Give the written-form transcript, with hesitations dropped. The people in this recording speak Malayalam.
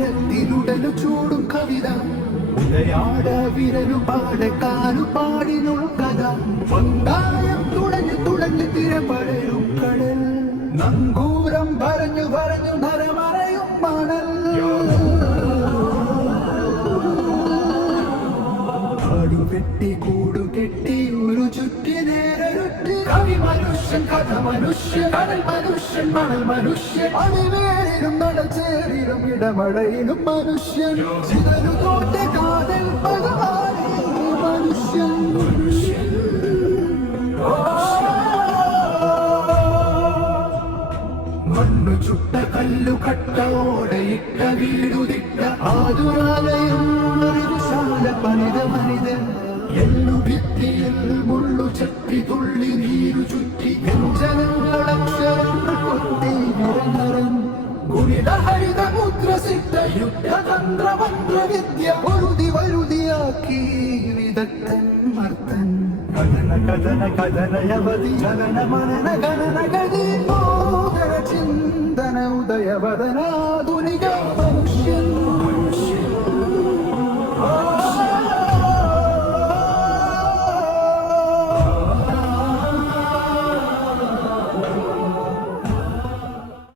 സമരത്തിനുടലു ചൂടും കവിത ഉദയാട വിരലു പാടക്കാനു പാടിനുൾ കഥ പന്തായം തുളഞ്ഞു തുളഞ്ഞു തിരപടരും കടൽ നങ്കൂരം പറഞ്ഞു പറഞ്ഞു നരമറയും മണൽ വെട്ടി കൂടുകെട്ടി ഒരു ചുറ്റി നേരൊരുട്ടി കവി മനുഷ്യൻ കഥ മനുഷ്യൻ കടൽ മനുഷ്യൻ മണൽ മനുഷ്യൻ അണിവേറിലും നടച്ചേറിലും ഇടമഴയിലും മനുഷ്യൻ ചിതരു തോട്ട കാതൽ പകവാരി മനുഷ്യൻ മണ്ണു ചുട്ട കല്ലു കട്ടോടയിട്ട വീടുതിട്ട ആതുരാലയം ശാല പണിത മനിതൻ എല്ലു ഭിത്തിയിൽ മുള്ളു ചട്ടി തുള്ളി നീരു ചുറ്റി വ്യഞ്ജനങ്ങളക്ഷരങ്ങൾ കൊത്തി നിരന്തരം ഗുണിത ഹരിത മുദ്രസിദ്ധ യുദ്ധതന്ത്ര മന്ത്രവിദ്യ പൊരുതി വഴുതിയാക്കി വിദഗ്ധൻ മർത്തൻ കഥന കഥന കഥനയവധി ജനന മനന ഗണന ഗതി ചിന്തന ഉദയവദനാധുനിക മനുഷ്യൻ